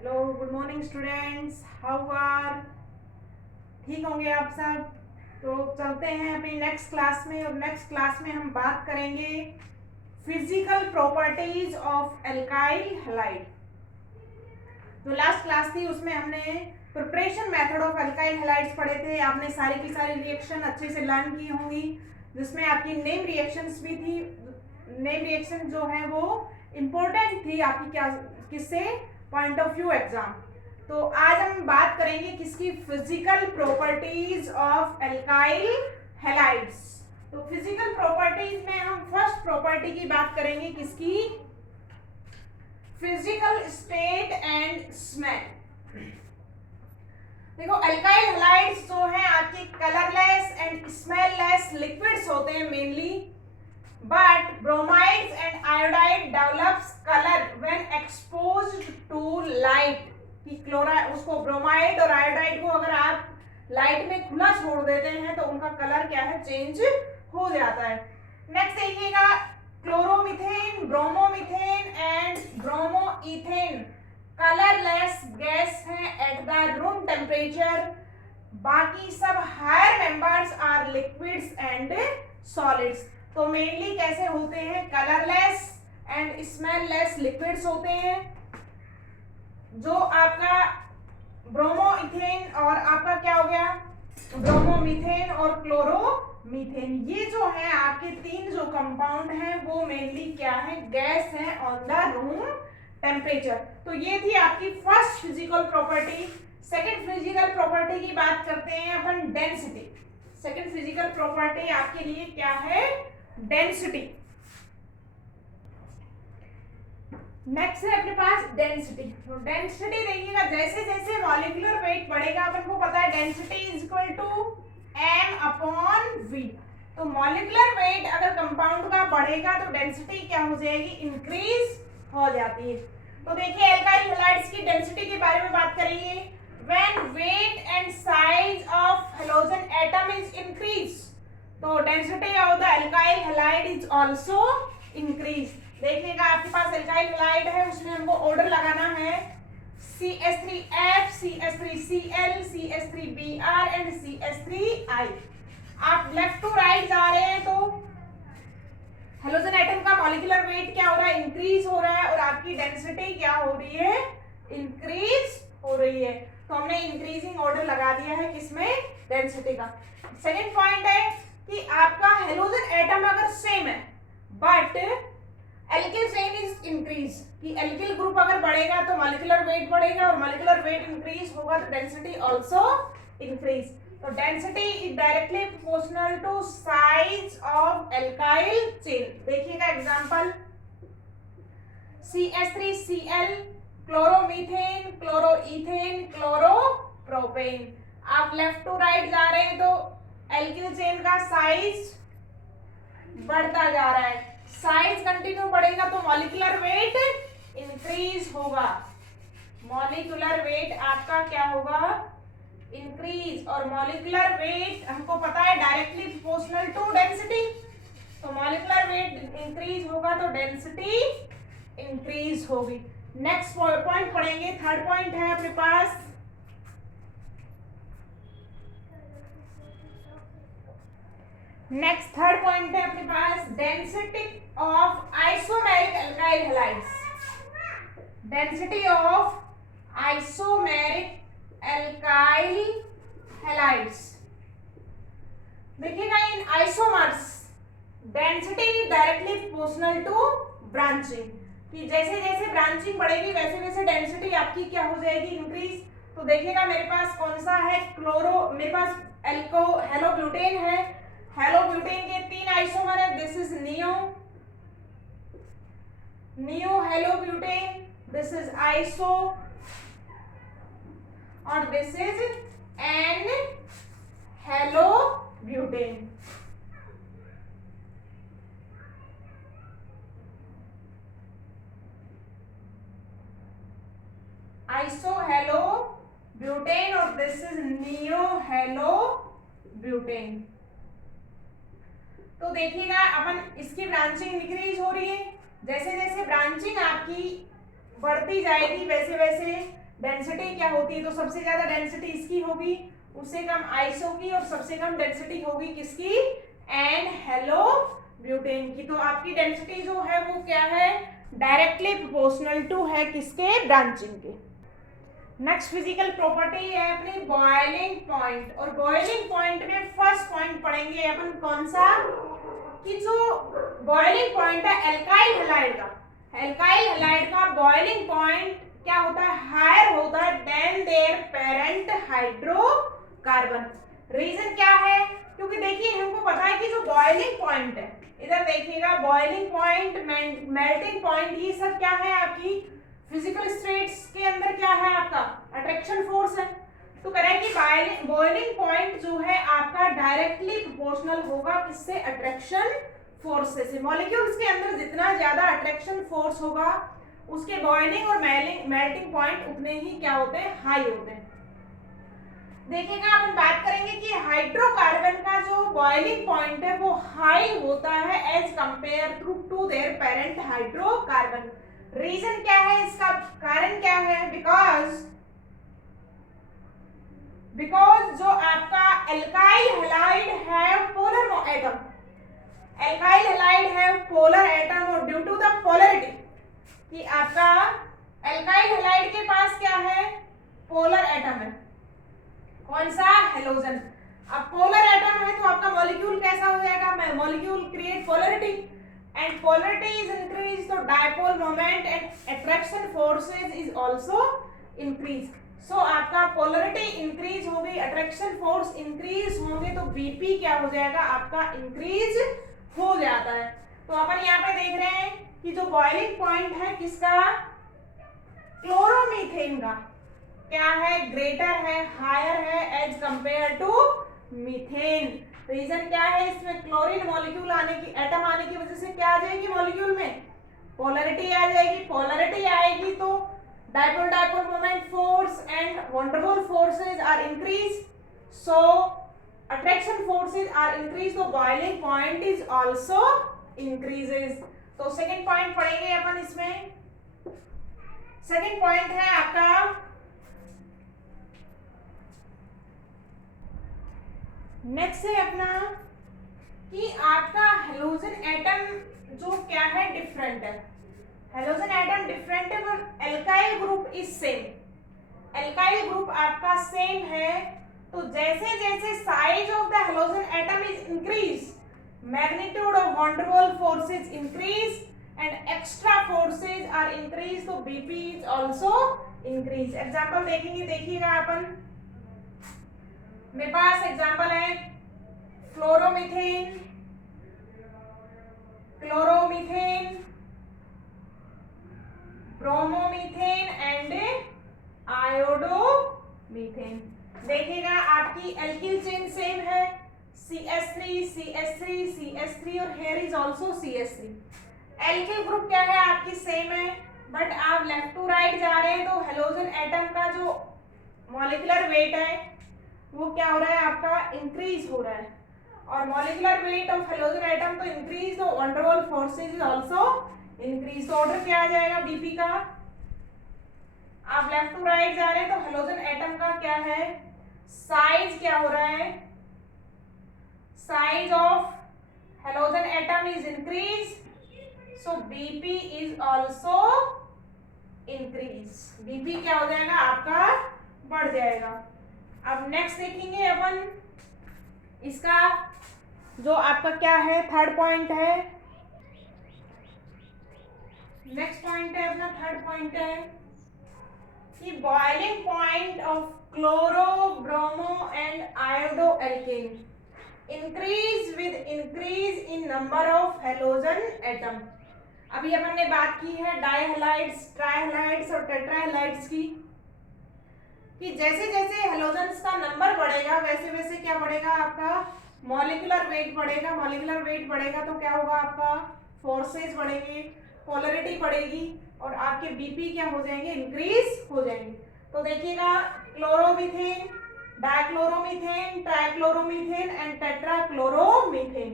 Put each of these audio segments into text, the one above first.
Hello, good morning students, how are? ठीक होंगे आप सब? तो चलते हैं अपनी नेक्स्ट क्लास में। और नेक्स्ट क्लास में हम बात करेंगे physical properties of alkyl halide. जो लास्ट क्लास थी उसमें हमने preparation method of alkyl halides पढ़े थे। आपने सारी की सारी रिएक्शन अच्छे से लर्न की होंगी, जिसमें आपकी नेम रिएक्शंस भी थी। नेम रिएक्शन जो है वो इम्पोर्टेंट थी आपकी क्या किससे पॉइंट ऑफ व्यू एग्जाम। तो आज हम बात करेंगे किसकी, physical properties of alkyl halides. तो फिजिकल प्रॉपर्टीज में हम फर्स्ट प्रॉपर्टी की बात करेंगे किसकी, फिजिकल स्टेट एंड स्मेल। देखो, अल्काइल हैलाइड्स जो है आपके कलरलेस एंड स्मेललेस लिक्विड्स होते हैं mainly, but bromides and iodide develops colour when exposed to light. कि क्लोराइड, उसको ब्रोमाइड और आयोडाइड को अगर आप लाइट में खुला छोड़ देते हैं तो उनका कलर क्या है, चेंज हो जाता है। नेक्स्ट देखिएगा, chloromethane, bromomethane and bromoethane colourless gas है एट द रूम टेम्परेचर। बाकी सब higher members are liquids and solids. तो मेनली कैसे होते हैं, कलरलेस एंड स्मेललेस लिक्विड्स होते हैं। जो आपका ब्रोमोइथेन और आपका क्या हो गया, ब्रोमोमीथेन और क्लोरोमीथेन, ये जो है आपके तीन जो कंपाउंड हैं वो मेनली क्या है, गैस है ऑन द रूम टेम्परेचर। तो ये थी आपकी first physical property. Second physical property की बात करते हैं अपन, डेंसिटी। सेकंड फिजिकल प्रॉपर्टी आपके लिए क्या है, डेंसिटी। नेक्स्ट है अपने पास डेंसिटी। तो डेंसिटी देखिएगा, जैसे जैसे मॉलिक्यूलर वेट बढ़ेगा, अपन को पता है density is equal to m upon v। तो मॉलिक्यूलर वेट अगर कंपाउंड का बढ़ेगा तो डेंसिटी क्या हो जाएगी, इंक्रीज हो जाती है। तो देखिए, एल्काइल हैलाइड्स की डेंसिटी के बारे में बात करेंगे। When weight and size of halogen atom is increase, तो density of the alkyl halide is also increase. देखिएगा, आपके पास एल्काइल हैलाइड है, उसमें हमको ऑर्डर लगाना है CH3F, CH3Cl, CH3Br and CH3I। आप लेफ्ट टू राइट जा रहे हैं तो हेलोजन एटम का मॉलिक्यूलर वेट क्या हो रहा है, इंक्रीज हो रहा है, और आपकी डेंसिटी क्या हो रही है, इंक्रीज हो रही है। तो हमने इंक्रीजिंग ऑर्डर लगा दिया है किसमें, डेंसिटी का। सेकेंड पॉइंट है कि आपका हेलोजन एटम अगर सेम है but alkyl chain is increase, कि एल्किल ग्रुप अगर बढ़ेगा तो मॉलिक्यूलर वेट बढ़ेगा, और मॉलिक्यूलर वेट इंक्रीज होगा तो डेंसिटी आल्सो इंक्रीज। तो density is directly proportional to size of alkyl chain. देखिएगा example, CH3Cl, chloromethane, chloroethane, chloropropane. आप लेफ्ट टू राइट जा रहे हैं तो एल्किल चेन का साइज बढ़ता जा रहा है, साइज कंटिन्यू बढ़ेगा तो मॉलिक्यूलर वेट इंक्रीज होगा। मॉलिक्यूलर वेट आपका क्या होगा, इंक्रीज। और मॉलिक्यूलर वेट हमको पता है डायरेक्टली प्रोपोर्शनल टू डेंसिटी। तो मॉलिक्यूलर वेट इंक्रीज होगा तो डेंसिटी इंक्रीज होगी। नेक्स्ट पॉइंट पढ़ेंगे, थर्ड पॉइंट है अपने पास, नेक्स्ट थर्ड पॉइंट है अपने पास, density of isomeric alkyl halides. Density of isomeric alkyl halides. देखिएगा, इन isomers density directly proportional to branching, कि जैसे जैसे ब्रांचिंग बढ़ेगी वैसे वैसे डेंसिटी आपकी क्या हो जाएगी, इंक्रीज। तो देखिएगा, मेरे पास कौन सा है, मेरे पास हेलोब्यूटेन है। हेलोब्यूटेन के तीन आइसोमर है, this is neo halobutane, this is iso, और this is n halobutane. Iso halobutane और दिस इज नियो हेलोब्यूटेन। तो देखिएगा, अपन इसकी ब्रांचिंग इंक्रीज हो रही है, जैसे जैसे ब्रांचिंग आपकी बढ़ती जाएगी वैसे वैसे डेंसिटी क्या होती है, तो सबसे ज्यादा डेंसिटी इसकी होगी, उससे कम आइसो की, और सबसे कम डेंसिटी होगी किसकी, एन हेलो ब्यूटेन की। तो आपकी डेंसिटी जो है वो क्या है, डायरेक्टली प्रोपोर्शनल टू है किसके, ब्रांचिंग के। नेक्स्ट फिजिकल प्रॉपर्टी है अपनी बॉइलिंग पॉइंट, और बॉइलिंग पॉइंट में फर्स्ट पॉइंट पढ़ेंगे अपन कौन सा, कि जो बॉइलिंग पॉइंट है एल्काइल हैलाइड का, एल्काइल हैलाइड का बॉइलिंग पॉइंट क्या होता है, हायर होता है than their parent hydrocarbon. Reason क्या है, क्योंकि देखिए हमको पता है कि जो बॉइलिंग पॉइंट है, इधर देखिएगा बॉइलिंग पॉइंट, मेल्टिंग पॉइंट, ये सब क्या है आपकी फिजिकल स्टेट्स के अंदर क्या है आपका अट्रैक्शन फोर्स है। तो कह रहे हैं कि बॉइलिंग पॉइंट जो है आपका डायरेक्टली प्रोपोर्शनल होगा किससे, अट्रैक्शन फोर्स से। मॉलिक्यूल्स के अंदर जितना ज्यादा अट्रैक्शन फोर्स होगा उसके बॉइलिंग और मेल्टिंग पॉइंट उतने ही क्या होते हैं, हाई होते हैं। देखिएगा अपन बात करेंगे कि हाइड्रोकार्बन का जो बॉइलिंग पॉइंट है वो हाई होता है as compare to their parent hydrocarbon. Reason क्या है, इसका कारण क्या है, बिकॉज जो आपका एल्काइल हैलाइड है पोलर एटम, एल्काइल हैलाइड है पोलर एटम, और ड्यू टू द पोलरिटी कि आपका एल्काइल हैलाइड के पास क्या है, पोलर एटम है, कौन सा, हेलोजन। अब पोलर एटम है तो आपका मॉलिक्यूल कैसा हो जाएगा, molecule create polarity, and polarity is increase, तो dipole moment and attraction forces is also increase. So आपका पोलरिटी इंक्रीज होगी, अट्रैक्शन फोर्स इंक्रीज होंगे, तो बीपी क्या हो जाएगा आपका, इंक्रीज हो जाता है। तो अपन यहाँ पे देख रहे हैं कि जो बॉइलिंग पॉइंट है किसका, क्लोरोमीथेन का क्या है, ग्रेटर है, हायर है as compare to methane. Reason क्या है, इसमें क्लोरीन मॉलिक्यूल आने की, एटम आने की वजह से क्या आ जाएगी मॉलिक्यूल में, पोलरिटी आ जाएगी, पोलरिटी आएगी तो dipole dipole moment force and wonderful forces are increase, so attraction forces are increase, तो boiling point is also increases. तो सेकंड पॉइंट पढ़ेंगे अपन इसमें, सेकंड पॉइंट है आपका नेक्स्ट है अपना कि आपका हेलोजन एटम जो क्या है, डिफरेंट है, हेलोजन एटम डिफरेंट है पर alkyl group is same, alkyl group आपका सेम है। तो जैसे जैसे size of the halogen atom is increase, magnitude of van der Waals forces increase and extra forces are increase, तो BP is also increase. Example देखेंगे, देखिएगा अपन, मेरे पास एग्जांपल है fluoromethane, chloromethane, bromomethane and iodomethane. देखिएगा आपकी एल्किल चेन सेम है, CH3 CH3 CH3 और here is also CH3। Alkyl group क्या है आपकी सेम है, बट आप लेफ्ट टू राइट जा रहे हैं तो हेलोजन एटम का जो मॉलिक्यूलर वेट है वो क्या हो रहा है आपका, इंक्रीज हो रहा है, और molecular weight of halogen atom तो इंक्रीज, तो van der Waals forces is also increase. तो ऑर्डर क्या आ जाएगा बीपी का, आप लेफ्ट टू राइट जा रहे हैं तो हेलोजन एटम का क्या है, साइज क्या हो रहा है, size of halogen atom is increase, so BP is also increase, BP क्या हो जाएगा आपका, बढ़ जाएगा। अब नेक्स्ट देखेंगे अपन इसका जो आपका क्या है, थर्ड पॉइंट है, नेक्स्ट पॉइंट है अपना थर्ड पॉइंट है कि boiling point of chloro, bromo and iodo alkane increase with increase in number of halogen atom. अभी अपन ने बात की है डाइहैलाइड्स, ट्राइहैलाइड्स और टेट्राहैलाइड्स की, कि जैसे जैसे हेलोजन्स का नंबर बढ़ेगा वैसे वैसे क्या बढ़ेगा आपका, मॉलिक्यूलर वेट बढ़ेगा, मॉलिक्यूलर वेट बढ़ेगा तो क्या होगा आपका, फोर्सेस बढ़ेंगे, पोलरिटी बढ़ेगी और आपके बीपी क्या हो जाएंगे, इंक्रीज हो जाएंगे। तो देखिएगा chloromethane, dichloromethane, trichloromethane and tetrachloromethane,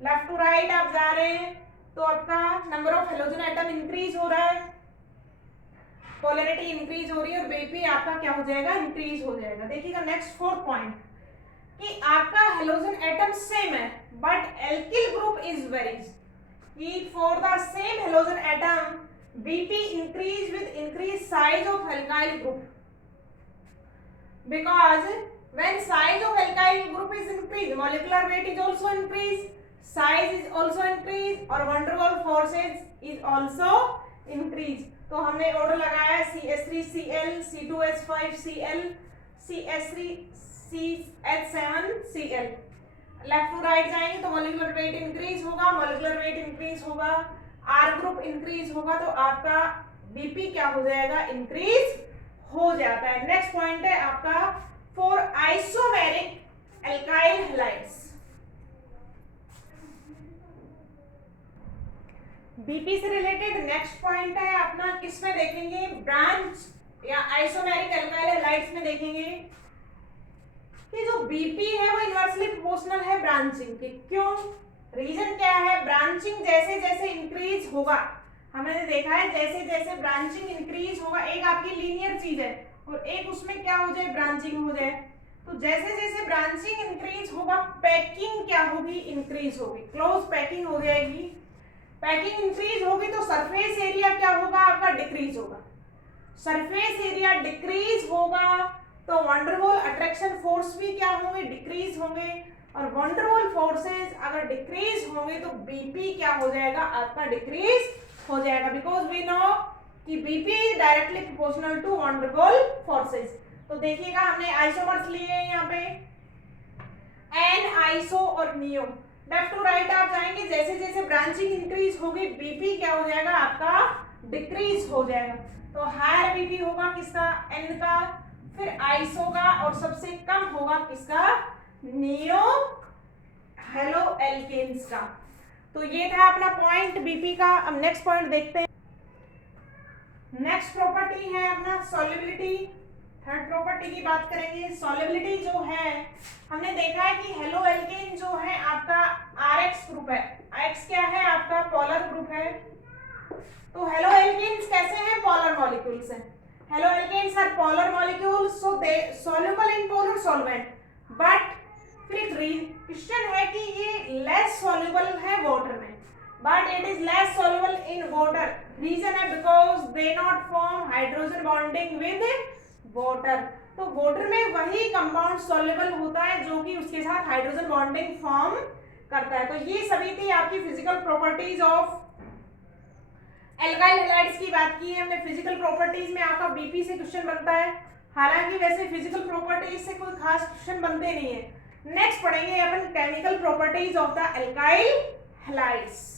left to right आप जा रहे हैं तो आपका number of halogen atom increase हो रहा है। पोलैरिटी इंक्रीज हो रही है और बीपी आपका क्या हो जाएगा, इंक्रीज हो जाएगा। देखिएगा नेक्स्ट फोर्थ पॉइंट कि आपका हेलोजन एटम सेम है but alkyl group is varies, कि for the same halogen atom BP increase with increase size of alkyl group, because when size of alkyl group is increased, molecular weight is also increased, size is also increased और van der Waals forces is also increased। तो हमने order लगाया CH3Cl, C2H5Cl, CH3CH7Cl, left to right जाएंगे तो molecular weight increase होगा, molecular weight increase होगा, R group increase होगा, तो आपका बीपी क्या हो जाएगा, इंक्रीज हो जाता है। नेक्स्ट पॉइंट है आपका for isomeric alkyl halides. BP से रिलेटेड नेक्स्ट पॉइंट है अपना, किसमें देखेंगे, ब्रांच या आइसोमेरिक एल्काइल हैलाइड्स में देखेंगे कि जो बीपी है वो इनवर्सली प्रोपोर्शनल है ब्रांचिंग के। क्यों, रीजन क्या है, ब्रांचिंग जैसे जैसे इंक्रीज होगा, हमने देखा है जैसे जैसे ब्रांचिंग इंक्रीज होगा, एक आपकी लीनियर चीज है और एक उसमें क्या हो जाए, ब्रांचिंग हो जाए, तो जैसे जैसे ब्रांचिंग इंक्रीज होगा पैकिंग क्या होगी, इंक्रीज होगी, क्लोज पैकिंग हो जाएगी। पैकिंग इंक्रीज होगी तो सरफेस एरिया क्या होगा आपका, डिक्रीज होगा। सरफेस एरिया डिक्रीज होगा तो van der Waals attraction force भी क्या होंगे, डिक्रीज होंगे, और van der Waals फोर्सेस अगर डिक्रीज होंगे तो बीपी क्या हो जाएगा आपका, डिक्रीज हो जाएगा, बिकॉज वी नो कि BP directly proportional to van der Waals forces. तो देखिएगा हमने आइसोमर्स लिए हैं यहाँ पे एन, आइसो और नियो, लेफ्ट टू राइट आप जाएंगे, जैसे जैसे ब्रांचिंग इंक्रीज होगी बीपी क्या हो जाएगा आपका, डिक्रीज हो जाएगा। तो हायर बीपी होगा किसका, एन का, फिर आइसो का, और सबसे कम होगा किसका, नियो हेलो एल्केन्स का। तो ये था अपना पॉइंट बीपी का। अब नेक्स्ट पॉइंट देखते हैं। नेक्स्ट प्रॉपर्टी है अपना सॉल्युबिलिटी, थर्ड प्रॉपर्टी की बात करेंगे। सॉल्युबिलिटी जो है हमने देखा है कि हेलो एल्केन जो है आपका RX ग्रुप है, X क्या है आपका, पोलर ग्रुप है। तो हेलो एल्केन्स कैसे हैं, पोलर मॉलिक्यूल्स हैं। Haloalkanes are polar molecules, so they soluble in polar solvent, but फिर क्वेश्चन है कि ये लेस सॉल्युबल है वाटर में, but it is less soluble in water. Reason है because they not form hydrogen bonding with water. तो water में वही कंपाउंड सॉल्युबल होता है जो कि उसके साथ हाइड्रोजन बॉन्डिंग फॉर्म करता है। तो ये सभी थी आपकी physical properties of alkyl halides की बात की है हमने। फिजिकल प्रॉपर्टीज में आपका बीपी से क्वेश्चन बनता है, हालांकि वैसे फिजिकल प्रॉपर्टीज से कोई खास क्वेश्चन बनते नहीं है। नेक्स्ट पढ़ेंगे अपन chemical properties of the alkyl halides.